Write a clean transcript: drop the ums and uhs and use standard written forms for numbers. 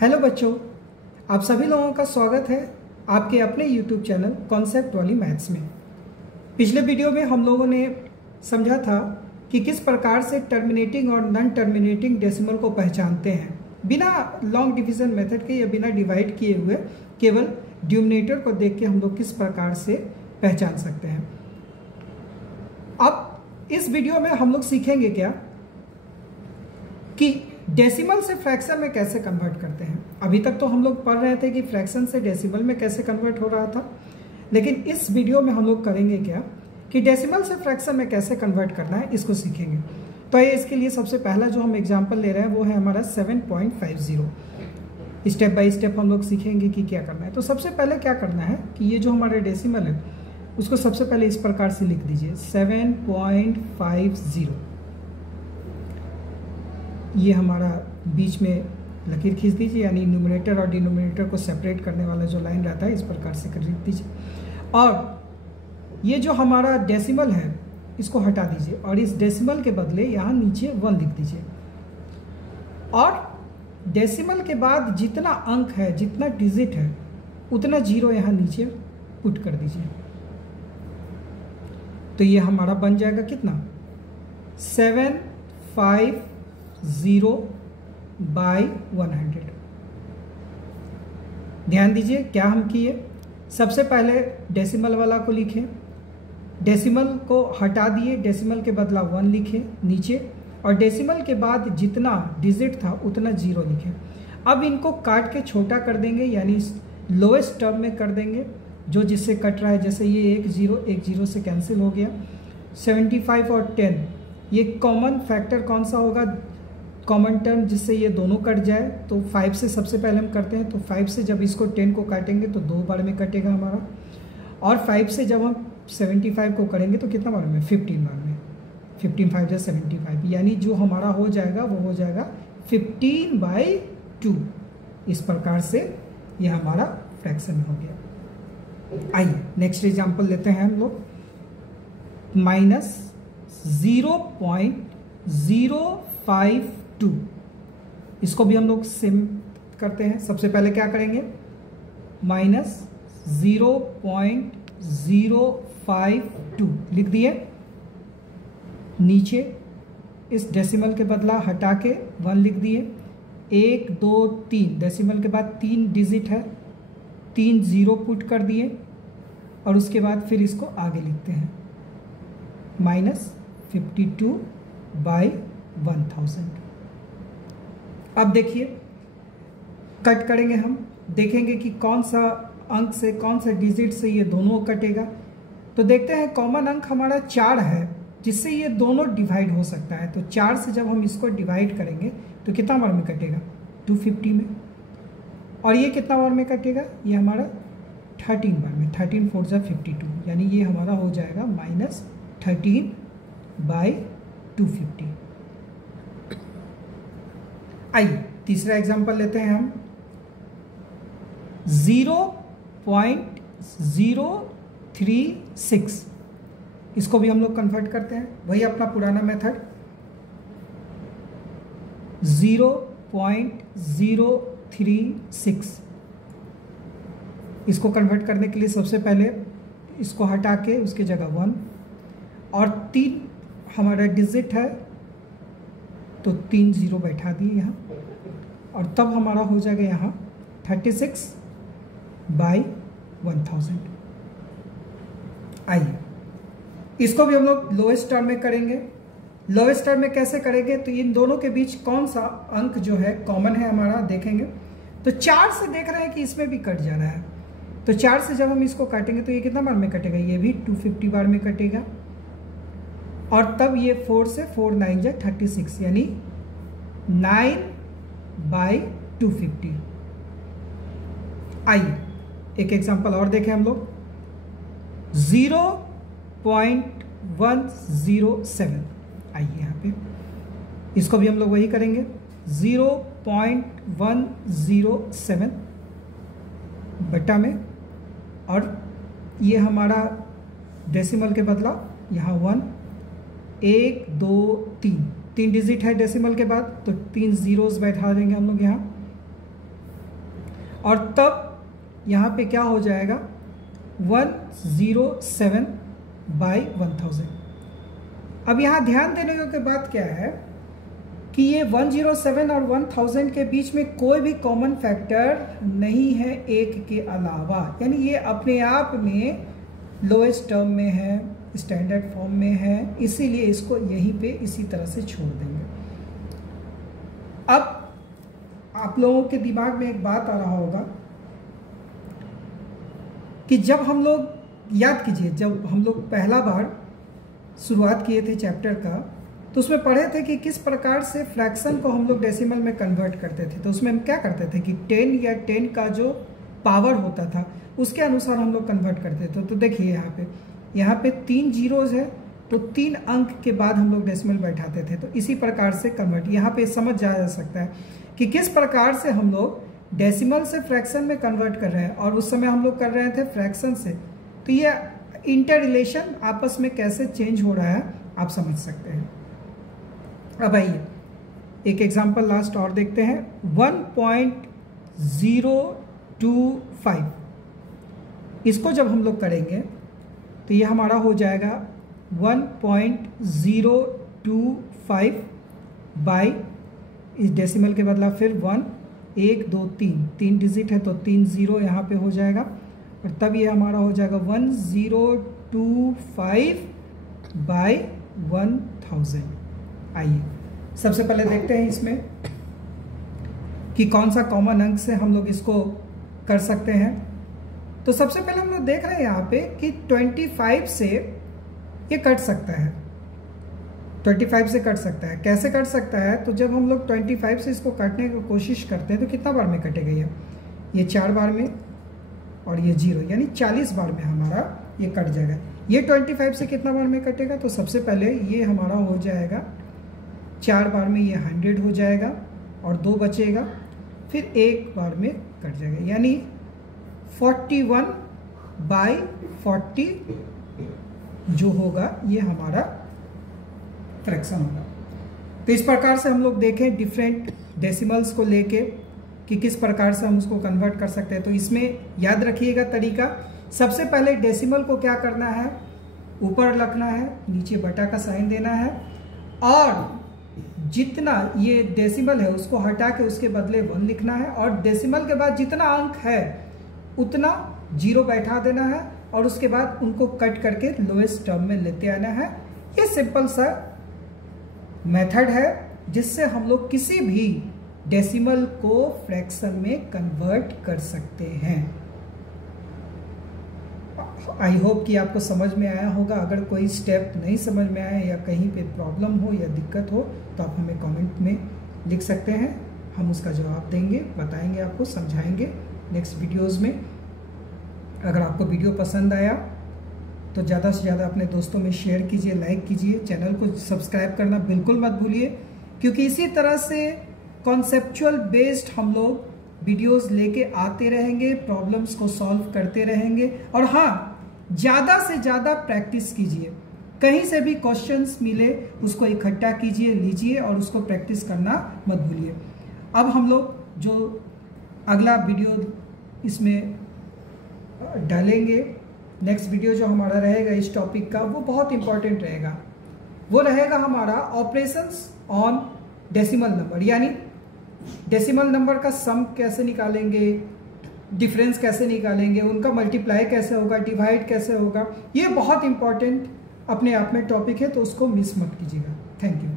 Hello बच्चों, आप सभी लोगों का स्वागत है आपके अपने YouTube चैनल कॉन्सेप्ट वाली मैथ्स में। पिछले वीडियो में हम लोगों ने समझा था कि किस प्रकार से टर्मिनेटिंग और नॉन टर्मिनेटिंग डेसिमल को पहचानते हैं बिना लॉन्ग डिवीजन मेथड के या बिना डिवाइड किए हुए। केवल डिनोमिनेटर को देख के हम लोग किस प्रकार से पहचान सकते हैं। अब इस वीडियो में हम लोग सीखेंगे क्या कि डेसिमल से फ्रैक्शन में कैसे कन्वर्ट करते हैं। अभी तक तो हम लोग पढ़ रहे थे कि फ्रैक्शन से डेसिमल में कैसे कन्वर्ट हो रहा था, लेकिन इस वीडियो में हम लोग करेंगे क्या कि डेसिमल से फ्रैक्शन में कैसे कन्वर्ट करना है, इसको सीखेंगे। तो ये इसके लिए सबसे पहला जो हम एग्जांपल ले रहे हैं वो है हमारा 7.50। स्टेप बाय स्टेप हम लोग सीखेंगे कि क्या करना है। तो सबसे पहले क्या करना है कि ये जो हमारा डेसिमल है उसको सबसे पहले इस प्रकार से लिख दीजिए 7.50। ये हमारा बीच में लकीर खींच दीजिए, यानी न्यूमरेटर और डिनोमिनेटर को सेपरेट करने वाला जो लाइन रहता है इस प्रकार से कर दीजिए। और ये जो हमारा डेसिमल है इसको हटा दीजिए और इस डेसिमल के बदले यहाँ नीचे 1 लिख दीजिए। और डेसिमल के बाद जितना अंक है, जितना डिजिट है, उतना 0 यहाँ नीचे पुट कर दीजिए। तो ये हमारा बन जाएगा कितना 750/100। ध्यान दीजिए क्या हम किए, सबसे पहले डेसिमल वाला को लिखें, डेसिमल को हटा दिए, डेसिमल के बदला 1 लिखें नीचे, और डेसिमल के बाद जितना डिजिट था उतना 0 लिखें। अब इनको काट के छोटा कर देंगे, यानी लोएस्ट टर्म में कर देंगे जो जिससे कट रहा है। जैसे ये 1 0 से कैंसिल हो गया। 75 और 10, ये कॉमन फैक्टर कौन सा होगा, कॉमन टर्म जिससे ये दोनों कट जाए। तो 5 से सबसे पहले हम करते हैं। तो 5 से जब इसको 10 को काटेंगे तो 2 बार में कटेगा हमारा, और 5 से जब हम 75 को करेंगे तो कितना बार में 15 बार में। 15 5 75, यानी जो हमारा हो जाएगा वो हो जाएगा 15/2। इस प्रकार से ये हमारा फ्रैक्शन हो गया। आइए नेक्स्ट एग्जांपल लेते हैं हम लोग। -0.052, इसको भी हम लोग सेम करते हैं। सबसे पहले क्या करेंगे, -0.052 लिख दिए, नीचे इस डेसिमल के बदला हटा के 1 लिख दिए। 1 2 3, डेसिमल के बाद 3 डिजिट है, 3 0 पुट कर दिए, और उसके बाद फिर इसको आगे लिखते हैं -52/1000। अब देखिए कट करेंगे हम, देखेंगे कि कौन सा अंक से, कौन सा डिजिट से ये दोनों कटेगा। तो देखते हैं कॉमन अंक हमारा 4 है, जिससे ये दोनों डिवाइड हो सकता है। तो 4 से जब हम इसको डिवाइड करेंगे तो कितना बार में कटेगा 250 में, और ये कितना बार में कटेगा, ये हमारा 13 बार में। 13 4 जा 52, यानी ये हमारा हो जाएगा -13/250। आइए तीसरा एग्जांपल लेते हैं हम। 0.036, इसको भी हम लोग कन्वर्ट करते हैं, वही अपना पुराना मेथड। 0.036, इसको कन्वर्ट करने के लिए सबसे पहले इसको हटा के उसके जगह 1, और 3 हमारा डिजिट है तो 3 0 बैठा दिए यहाँ, और तब हमारा हो जाएगा यहाँ 36/1000। आइए इसको भी हम लोग लोएस्ट टर्म में करेंगे। लोएस्ट टर्म में कैसे करेंगे, तो इन दोनों के बीच कौन सा अंक जो है कॉमन है हमारा, देखेंगे। तो 4 से देख रहे हैं कि इसमें भी कट जा रहा है, तो 4 से जब हम इसको काटेंगे तो ये कितना बार में कटेगा, ये भी 250 बार में कटेगा। और तब ये 4 से 4 9 जा 36, यानी 9/250। आइए एक एग्जांपल और देखें हम लोग। 0.107, आइए यहाँ पे इसको भी हम लोग वही करेंगे। 0.107 बटा में, और ये हमारा डेसिमल के बदला यहाँ 1 1 2 3 डिजिट है डेसिमल के बाद, तो 3 जीरोस बैठा देंगे हम लोग यहाँ, और तब यहाँ पे क्या हो जाएगा 107/1000। अब यहाँ ध्यान देने की बात क्या है कि ये 107 और 1000 के बीच में कोई भी कॉमन फैक्टर नहीं है एक के अलावा, यानी ये अपने आप में लोएस्ट टर्म में है, स्टैंडर्ड फॉर्म में है, इसीलिए इसको यहीं पे इसी तरह से छोड़ देंगे। अब आप लोगों के दिमाग में एक बात आ रहा होगा कि जब हम लोग, याद कीजिए, जब हम लोग पहला बार शुरुआत किए थे चैप्टर का, तो उसमें पढ़े थे कि किस प्रकार से फ्रैक्शन को हम लोग डेसिमल में कन्वर्ट करते थे। तो उसमें हम क्या करते थे कि 10 या 10 का जो पावर होता था उसके अनुसार हम लोग कन्वर्ट करते थे। तो देखिए यहाँ पे 3 जीरोज है, तो 3 अंक के बाद हम लोग डेसिमल बैठाते थे। तो इसी प्रकार से कन्वर्ट यहाँ पे समझ जाया जा सकता है कि किस प्रकार से हम लोग डेसिमल से फ्रैक्शन में कन्वर्ट कर रहे हैं, और उस समय हम लोग कर रहे थे फ्रैक्शन से। तो ये इंटर रिलेशन आपस में कैसे चेंज हो रहा है आप समझ सकते हैं। अब आइए एक एग्जांपल लास्ट और देखते हैं। 1.025 इसको जब हम लोग करेंगे तो ये हमारा हो जाएगा 1.025 बाई, इस डेसिमल के बदला फिर 1 1 2 3 डिजिट है तो 3 जीरो यहाँ पे हो जाएगा, और तब ये हमारा हो जाएगा 1025 बाई 1000। आइए सबसे पहले देखते हैं इसमें कि कौन सा कॉमन अंक से हम लोग इसको कर सकते हैं। तो सबसे पहले हम लोग देख रहे हैं यहाँ पे कि 25 से ये कट सकता है, 25 से कट सकता है। कैसे कट सकता है? तो जब हम लोग 25 से इसको काटने की कोशिश करते हैं तो कितना बार में कटेगा ये 4 बार में, और ये 0, यानी 40 बार में हमारा ये कट जाएगा। ये 25 से कितना बार में कटेगा? तो सबसे पहले ये हमारा हो जाएगा 4 बार में ये 100 हो जाएगा और 2 बचेगा, फिर 1 बार में कट जाएगा, यानी 41/40 जो होगा ये हमारा फ्रैक्शन होगा। तो इस प्रकार से हम लोग देखें डिफरेंट डेसिमल्स को लेके कि किस प्रकार से हम उसको कन्वर्ट कर सकते हैं। तो इसमें याद रखिएगा तरीका, सबसे पहले डेसिमल को क्या करना है, ऊपर रखना है, नीचे बटा का साइन देना है, और जितना ये डेसिमल है उसको हटा के उसके बदले 1 लिखना है, और डेसिमल के बाद जितना अंक है उतना 0 बैठा देना है, और उसके बाद उनको कट करके लोएस्ट टर्म में लेते आना है। ये सिंपल सा मेथड है जिससे हम लोग किसी भी डेसिमल को फ्रैक्शन में कन्वर्ट कर सकते हैं। आई होप कि आपको समझ में आया होगा। अगर कोई स्टेप नहीं समझ में आया या कहीं पे प्रॉब्लम हो या दिक्कत हो तो आप हमें कमेंट में लिख सकते हैं, हम उसका जवाब देंगे, बताएंगे, आपको समझाएंगे नेक्स्ट वीडियोस में। अगर आपको वीडियो पसंद आया तो ज़्यादा से ज़्यादा अपने दोस्तों में शेयर कीजिए, लाइक कीजिए, चैनल को सब्सक्राइब करना बिल्कुल मत भूलिए, क्योंकि इसी तरह से कॉन्सेप्चुअल बेस्ड हम लोग वीडियोस लेके आते रहेंगे, प्रॉब्लम्स को सॉल्व करते रहेंगे। और हाँ, ज़्यादा से ज़्यादा प्रैक्टिस कीजिए, कहीं से भी क्वेश्चंस मिले उसको इकट्ठा कीजिए, लीजिए और उसको प्रैक्टिस करना मत भूलिए। अब हम लोग जो अगला वीडियो इसमें डालेंगे, नेक्स्ट वीडियो जो हमारा रहेगा इस टॉपिक का, वो बहुत इंपॉर्टेंट रहेगा। वो रहेगा हमारा ऑपरेशंस ऑन डेसिमल नंबर, यानी डेसिमल नंबर का सम कैसे निकालेंगे, डिफरेंस कैसे निकालेंगे, उनका मल्टीप्लाई कैसे होगा, डिवाइड कैसे होगा। ये बहुत इंपॉर्टेंट अपने आप में टॉपिक है, तो उसको मिस मत कीजिएगा। Thank you.